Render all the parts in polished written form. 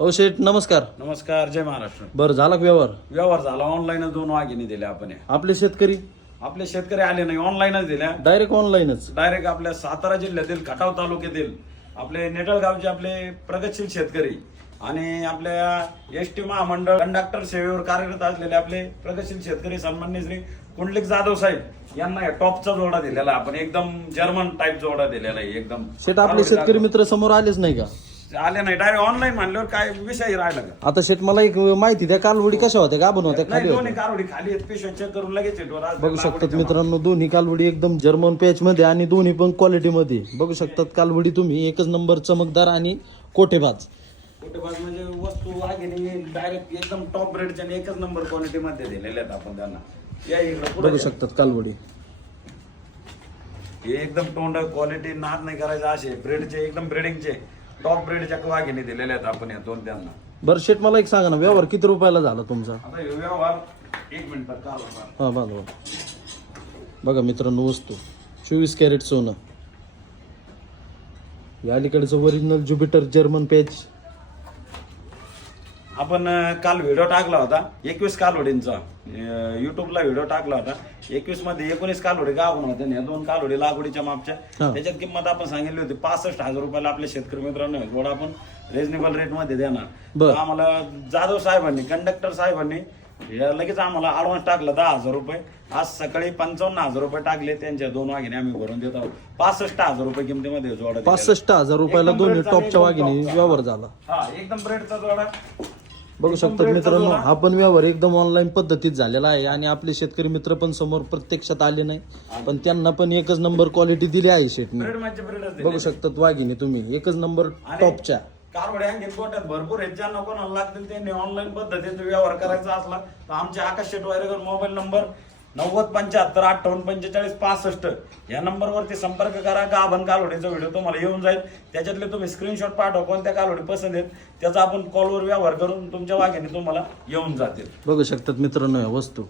हो शेठ नमस्कार. नमस्कार, जय महाराष्ट्र. बरं झाला का व्यवहार? व्यवहार झाला. ऑनलाईनच 2 वाघिणी दिल्या आपण. आपले शेतकरी आपले शेतकरी आले नाही, ऑनलाईनच दिल्या. डायरेक्ट ऑनलाईनच. डायरेक्ट आपल्या सातारा जिल्ह्यातील खटाव तालुक्यातील आपले नेटळगावचे आपले प्रगतशील शेतकरी आणि आपल्या एसटी महामंडळ कंडक्टर सेवेवर कार्यरत असलेले आपले प्रगतशील शेतकरी सन्माननीय श्री कुंडलिक जाधव साहेब यांना टॉपचा जोडा दिलेला आपण. एकदम जर्मन टाईप जोडा दिलेला आहे एकदम. शेठ आपले शेतकरी मित्र समोर आलेच नाही का? आले नाही, डायरेक्ट ऑनलाईन म्हणल्यावर काय विषय राहिला का? आता शेठ मला एक माहिती द्या, कालवडी कशा होत्या, गाभण होत्या, नाही, खाली दोन्ही होत्या? कारवडी खाली आहेत, पिशव्या चेक करून लगेच येतो. बघू शकतात मित्रांनो, दोन्ही कालवडी एकदम जर्मन पॅच मध्ये आणि दोन्ही पण क्वालिटी मध्ये. बघू शकतात कालवडी तुम्ही, एकच नंबर चमकदार आणि कोठेबाज. कोटेबाज म्हणजे वस्तू वाघिणी डायरेक्ट एकदम टॉप रेटच्या आणि एकच नंबर क्वालिटी मध्ये दिलेले आहेत आपण त्यांना. या इकडे बघू शकतात कालवडी हे एकदम तोंड क्वालिटी, नाद नाही करायचा, असे ब्रेडचे एकदम ब्रेडिंगचे टॉप ब्रेडच्या वाघिणी दिलेले आहेत आपण या दोन त्यांना. बरं शेठ मला एक सांगा ना, व्यवहार किती रुपयाला झाला तुमचा? आता हे व्यवहार 1 मिनिट हा बाजू बघा मित्रांनो, वस्तू 24 कॅरेट सोनं, या अलीकडचं ओरिजिनल ज्युपिटर जर्मन पॅच. आपण काल व्हिडिओ टाकला होता 21 कालवडींचा, युट्यूबला व्हिडिओ टाकला होता. 21 मध्ये 19 कालवडी गावून होत्या, 2 कालवडी लागवडीच्या मापच्या. त्याच्यात किंमत आपण सांगितली होती 65,000 रुपयाला. आपल्या शेतकरी मित्रांनो थोडा आपण रिजनेबल रेट मध्ये देणार. आम्हाला जाधव साहेबांनी, कंडक्टर साहेबांनी लगेच आम्हाला ऍडव्हान्स टाकला 10,000 रुपये. आज सकाळी 55,000 रुपये टाकले. त्यांच्या 2 वाघिणी आम्ही भरून देत आहोत. 65,000 रुपये किमतीमध्ये जोडा. 65,000 रुपयाला दोन्ही टॉपच्या वाघिणी व्यवहार झाला. हा, एकदम ब्रेडचा जोडा. बघू शकतात मित्रांनो, हा पण व्यवहार एकदम ऑनलाईन पद्धतीत झालेला आहे आणि आपले शेतकरी मित्र पण समोर प्रत्यक्षात आले नाही, पण त्यांना पण एकच नंबर क्वालिटी दिली आहे शेटने. ब्रेड म्हणजे ब्रेडच. बघू शकतात वाघिणी तुम्ही, एकच नंबर टॉपच्या. कारवड्या आणखी गोट्यात भरपूर आहेत. ज्यांना कोणाला लागतील त्यांनी ऑनलाईन पद्धतीने व्यवहार करायचा असला तर आमचे आकाश शेट वायरेकर मोबाईल नंबर 9075584565 या नंबरवरती संपर्क करा. गाभण कालवडीचा व्हिडिओ तुम्हाला येऊन जाईल. त्याच्यातले तुम्ही स्क्रीनशॉट पाठवा, कोणत्या कालवडी पसंत आहेत त्याचा आपण कॉलवर व्यवहार करून तुमच्या वाघिणी तुम्हाला येऊन जातील. बघू शकतात मित्रांनो, या वस्तू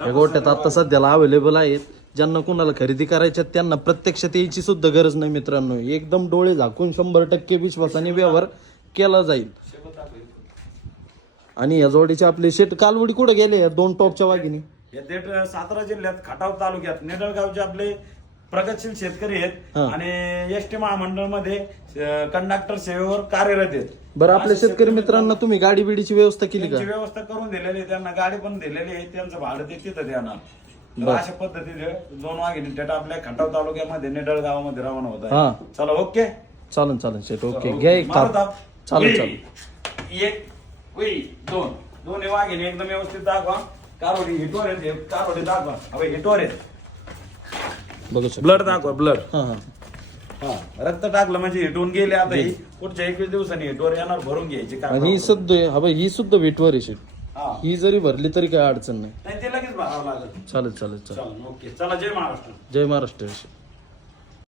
या गोट्यात आता सध्याला अवेलेबल आहेत. ज्यांना कोणाला खरेदी करायच्या त्यांना प्रत्यक्षात यायची सुद्धा गरज नाही मित्रांनो. एकदम डोळे झाकून 100% विश्वासाने व्यवहार केला जाईल. आणि या जोडीचे आपले शेट कालवडी कुठे गेले या 2 टॉपच्या वाघिणी? हे थेट सातारा जिल्ह्यात खटाव तालुक्यात नेटळगावचे आपले प्रगतशील शेतकरी आहेत आणि एसटी महामंडळ मध्ये कंडक्टर सेवेवर कार्यरत आहेत. बरं आपल्या शेतकरी मित्रांना तुम्ही गाडी बिडीची व्यवस्था केली का? व्यवस्था करून दिलेली आहे त्यांना, गाडी पण दिलेली आहे. त्यांचं भाडं ते तिथं देणार. अशा पद्धतीने 2 वाघिणी थेट आपल्या खटाव तालुक्यामध्ये नेटळ गावामध्ये रवाना होत आहे. चला ओके, चालेल शेट, ओके घ्या एक ताप. चालेल एक दोन वाघिणी एकदम व्यवस्थित दाखवा. कारवडी हिटवर आहेत, कारवडी दाखवा. अबे हिटवर आहेत. बघू शकता ब्लड दाखवा, ब्लड. हा रक्त टाकलं म्हणजे हिटून गेले. आता ही पुढच्या 21 दिवसांनी हिटवर येणार, भरून घ्यायची. ही सुद्धा वेटवर आहे शेट. ही जरी भरली तरी काही अडचण नाही. ते लगेच भरावं लागेल. चालेल ओके, चला. जय महाराष्ट्र. जय महाराष्ट्र.